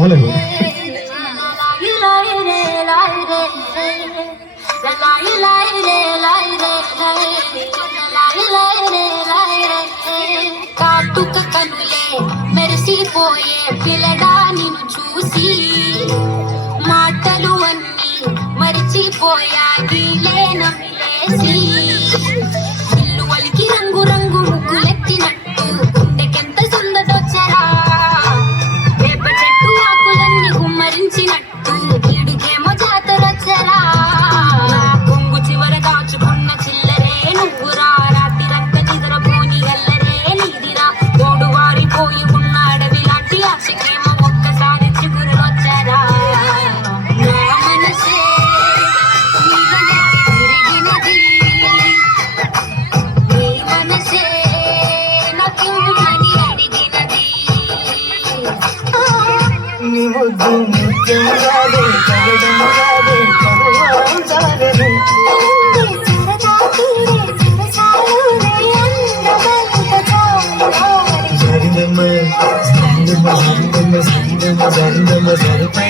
అవ్వలేదు. కాటుక కనులే మెరిసిపోయే పిల్లడా నిన్ను చూసి మాటలు అన్నీ మరిచిపోయా నీలే నమిలేసి ఇల్లు వలికి రంగు రంగు ముగ్గులెత్తినట్టు గుండెకెంత సందడొచ్చరా వేప చెట్టు ఆకులన్నీ గుమ్మరించినట్టు వీడికేమో జాతరొచ్చరా కొంగు చివర దాచుకున్న చిల్లరే నువ్వురా రాత్రిరంత నిద్రపోని గల్లరే నీదిరా తోడు వారిపోయి ఉన్న అడవి లాంటి ఆశకేమో ఒక్కసారి చిగురులొచ్చరా నా మనసే నీవనే తిరిగినది నీ మనసే నాకిమ్మని అడిగినది నీ ముద్దు ముత్యం రాదే కవడం రాదే కరుణం సాగదే సరిదమ్మ సరిదమ్మ సరిదమ్మ సరిదమ్మ సరిదమ్మ సరిపై